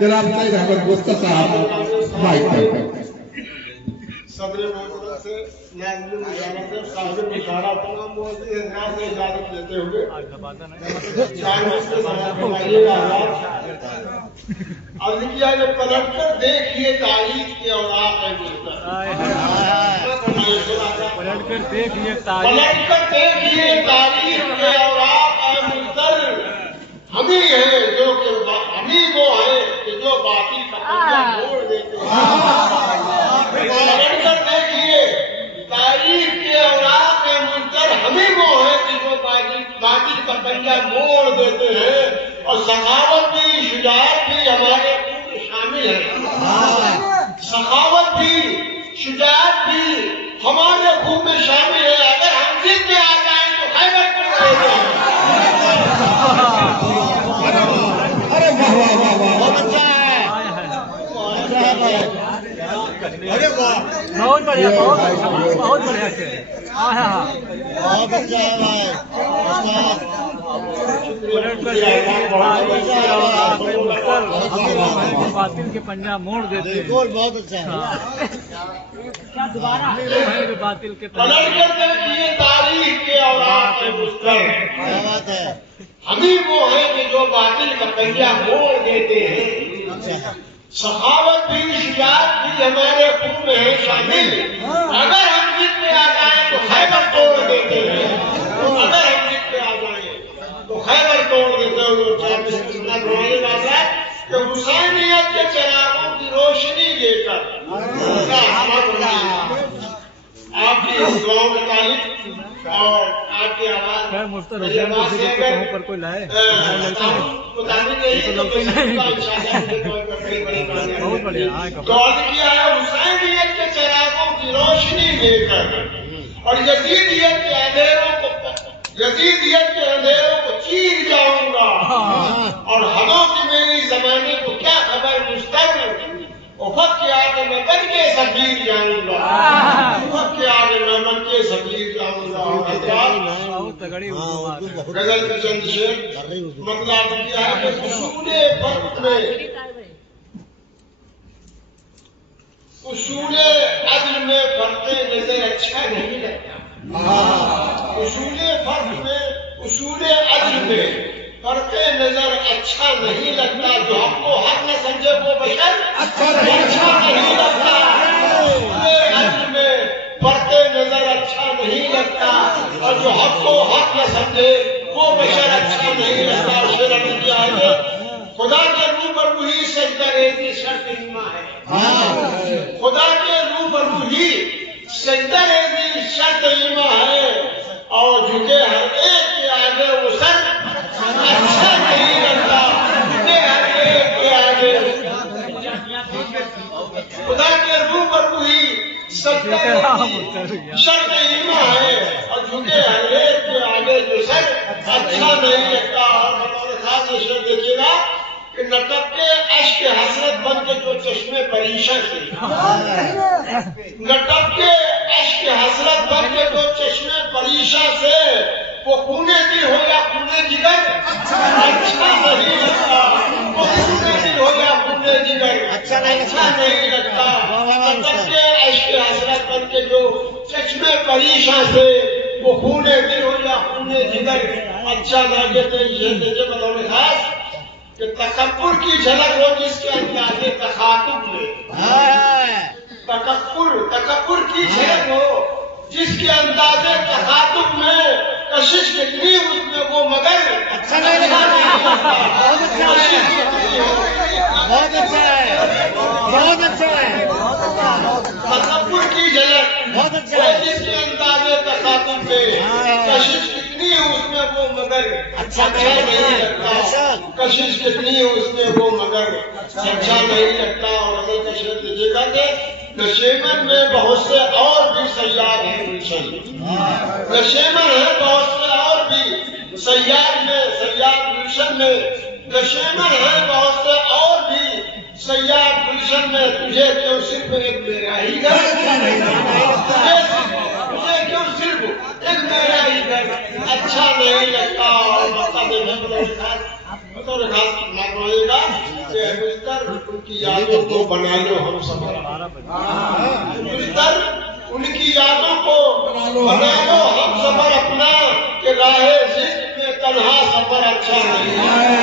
जनाब सईद अहमद गोस्ता साहब माइक पर। सदर मोहतरम से नाज़रीन मुशावरत साहिब मुशावरा तमाम मौजूद हज़रात से इजाज़त लेते हुए चाइनीज़ के समाज बनाइएगा। अर्ज़ किया कि पलट कर देखिए तारीख के औराक है मुल्तर, पलट कर देखिए पलट कर देखिए तारीख के औराक है मुल्तर। हम ही हैं जो कि हम ही वो हैं कि जो बातिल का पंजा मोड़ देते हैं। पलट कर देखिए तारीख के औराक है मुल्तर। हम ही वो हैं कि जो बातिल का पंजा मोड़ देते हैं। और सखावत भी शुजाअत भी हमारे खून में शामिल है। सखावत भी शुजाअत भी हमारे खून में शामिल है। अगर हम जिद में आ जाएं तो खैबर कर देते हैं। अरे वाह वाह वाह वाह, बहुत अच्छा है। अरे वाह, बहुत बढ़िया, बहुत बढ़िया से। बहुत अच्छा है भाई। पलट कर देखिए तारीख के औराक है मुल्तर। बातिल के पंजा मोड़ देते हैं। बहुत अच्छा है। दोबारा बातिल के पलट कर देखिए तारीख के औराक है मुल्तर। क्या बात है। हम ही वो हैं कि जो बातिल का पंजा मोड़ देते हैं। सखावत भी शुजाअत भी हमारे खून में है शामिल। अगर हम जिद में आ जाएं तो खैबर तोड़ देते हैं। अगर हम जिद में आ जाएं तो खैबर तोड़ देते हैं। कि हुसैनियत के चिरागों की रोशनी लेकर आपकी दुआओं में तारीफ और आपकी आवाज मुफ्तर हुसैन को कहीं पर कोई लाए बहुत बढ़िया। दौड़ किया है हुसैनियत के चिरागों की रोशनी लेकर और यजीदियत के अंधेरों को चीर जाऊंगा। और हदों की मेरी जमाने को क्या खबर मुस्तक उफक के आगे मैं बन के सफीर जाऊंगा। उफक के आगे मैं बन के सफीर जाऊंगा। गजल के चंद शेर मतलब किया है कि उसूले अज्ल में फर्क नजर अच्छा नहीं लगता। उसूले अज्ल में फर्क नजर अच्छा नहीं लगता। जो हमको हक न समझे वो बशर अच्छा नहीं लगता। अज्ल में फर्क नजर अच्छा नहीं लगता और जो हक को हक न समझे वो बशर अच्छा नहीं लगता। शेर किया है खुदा के रूबरू ही सजदा रेज़ी शर्त ईमा है। खुदा के रूबरू ही सजदा रेज़ी शर्त ईमा है। और झुके हर एक के आगे वो सर अच्छा नहीं लगता। झुके हर एक के आगे खुदा के रूबरू ही सजदा रेज़ी शर्त ईमा है। और झुके हर एक के आगे जो सर अच्छा नहीं लगता। और बतौर खास शेर देखिएगा कि नटक के अश्क हसरत बन के जो चश्मे परीशा से नटक के अश्क हसरत बन के जो चश्मे परीशा से वो खूने दिल हो या खूने जिगर अच्छा नहीं लगता। वो खूने दिल हो या खूने जिगर अच्छा नहीं लगता। नटक के अश्क हसरत बन के जो चश्मे परीशा से वो खूने दिल हो या खूने जिगर अच्छा नहीं लगता। ये बतौर खास कि तकब्बुर की झलक हो जिसके अंदाज़े तखातुब में। तकब्बुर की झलक हो जिसके अंदाज़े तखातुब में कशिश कितनी उसमें वो मगर अच्छा नहीं लगता। बहुत अच्छा है। तकब्बुर की झलक बहुत अच्छा है जिसके अंदाज़े तखातुब में कशिश कितनी है उसमें वो मगर अच्छा नहीं लगता। कशिश कितनी है उसमें वो मगर अच्छा नहीं लगता। और अगर कशिश देखिएगा कि नशेमन में बहुत से और भी सैयार हैं गुलशन। नशेमन है बहुत से और भी सैयार गुलशन में। नशेमन है बहुत से और भी सैयार गुलशन में। तुझे क्यों सिर्फ एक मेरा ही घर तुझे क्यों सिर्फ एक मेरा ही घर अच्छा नहीं लगता। और बता देगा बतौर खास मालूम होगा कि ان کی یادوں کو بنا لو ہم سفر مل کر ان کی یادوں کو بنا لو ہم سفر اپنا کہ راہ زندگی میں تنہا سفر اچھا نہیں ہے